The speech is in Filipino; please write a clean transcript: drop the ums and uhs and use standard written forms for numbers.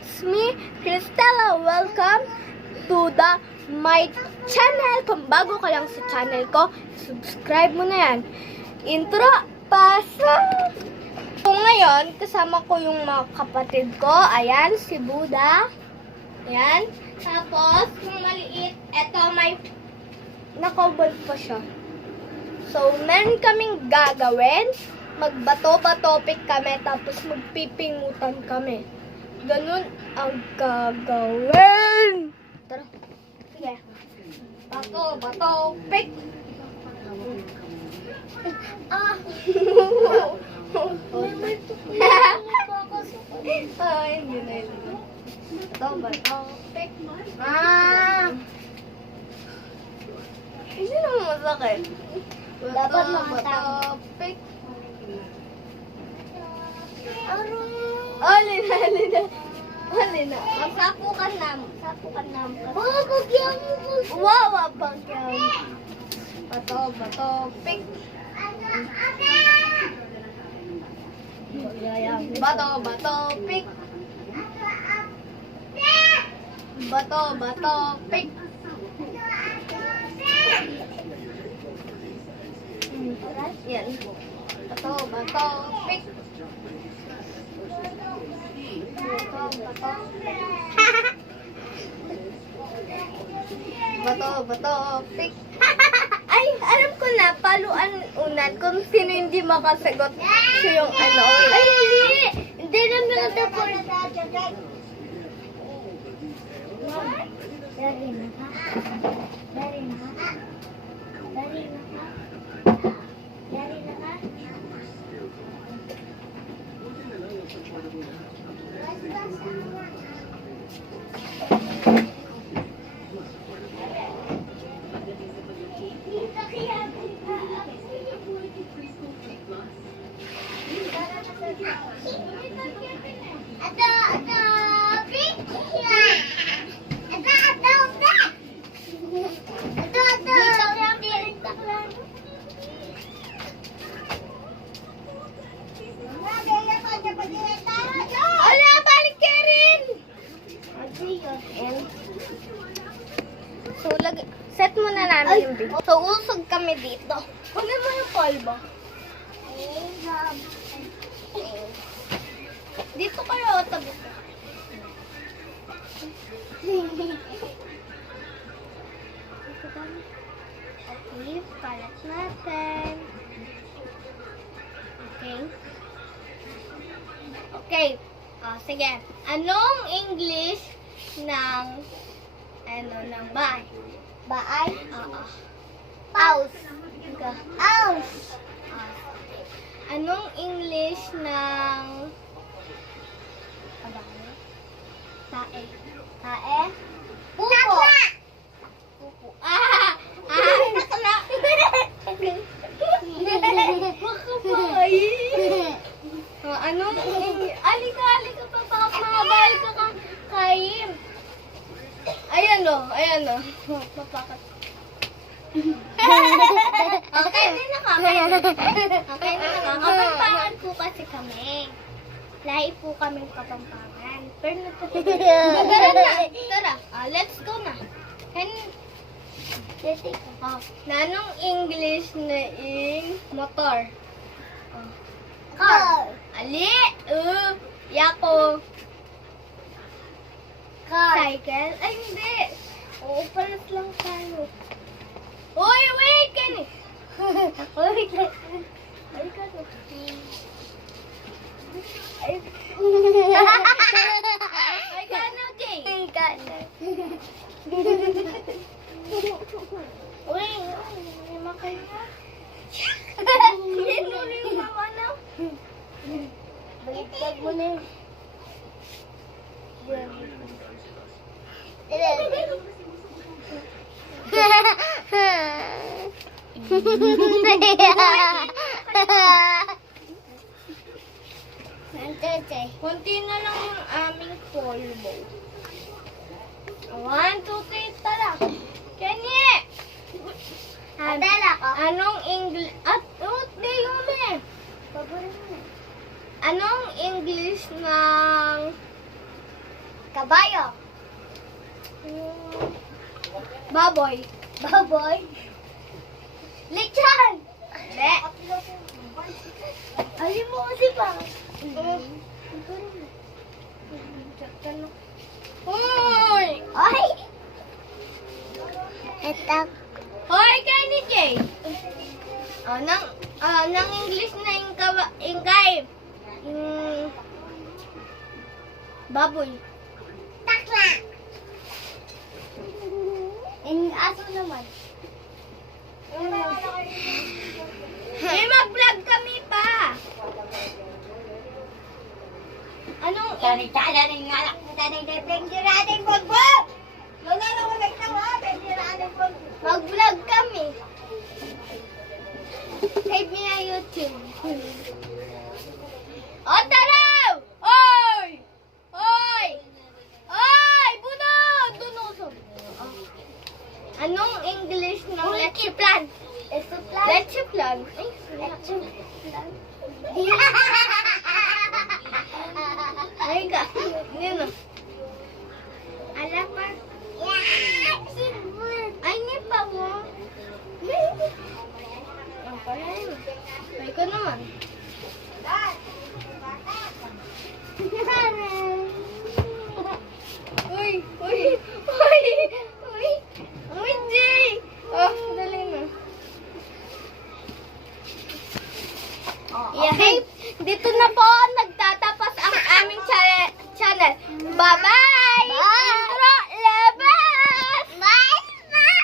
It's me, Cristela. Welcome to my channel. Kung bago ka lang sa channel ko, subscribe mo na yan. Intro, pasok! So ngayon, kasama ko yung mga kapatid ko. Ayan, si Buda. Ayan. Tapos, yung maliit, eto may nakabal pa siya. So, meron kaming gagawin. Magbato-batopik kami, tapos magpipingutan kami. Ganun ang gagawin. Tara. Sige. Bato-batopik. Ay, yun na yun. Bato-batopik. Hindi naman masakit. Dapat mamatang. Bato-batopik. Alina. Sapukan nam. Bagyan mo. Wow, bagyan. Bato, pik. Bato, pik. Bato, pik. Yan. Bato, pik. Bato, pik. Ay, alam ko na, paluan unan kung sino hindi makasagot. Siya yung ano. Ay, hindi na nakatapon. Ala, balik ka rin! So, set mo na namin yung big. So, usog kami dito. Kunin mo yung polvo. Dito kayo, tabi ko. Okay, kalat natin. Okay. Sige. Anong English ng bahay? Baay? Oo. House. House. Anong English ng tae? Tae? Pupo. Pupo. Nakala. Makapay. Anong Alika, papakap mga bahay ka kain. Ayan o. Papakat. Okay, hindi na kami. Kapampangan po kasi kami. Lahi po kami kapampangan. Pero Tara, let's go na. Nanong English na motor? Car. Ali! Yako. Car. Cycle? Ay, hindi. Oo, palas lang tayo. Uy, wait! Kani. Wait lang. Ay, kano. Ay, kano, Jay? Ay, kano. Uy, may makain na. Sino yung mama na? Baliktad mo na yun. Kunti na lang yung aming polvo. 1, 2, 3, tara. Kenny! Anong English? Di yun eh. Anong English ng Kabayo. Baboy. Baboy. Lechon. Le. Alin mo kasi pa. Hoy! Ay! Ito. Hoy, Kenny J! Nang English na ingkay. Baboy. Takla. In aso naman. May mag-vlog kami pa. Anong Tani-tala na yung anak mo. Tani-tala natin pag-vlog. Lola na wala ka mo. Pwede natin pag-vlog. mag-vlog kami? Save me na YouTube. O, tara! Oy! Oy! Oy! Bunod! Dunusog. Anong English ng leche plan? Ito plan. Leche plan. Ay, Leche plan. ay ka. Yun o. Alam pa. Ay, ni pa mo. Ang pala yun. Ay ko naman. Uy! Uy! Uy! Uy! Uy, Jay! Oh, dali na. Oh, Yeah, hey, dito na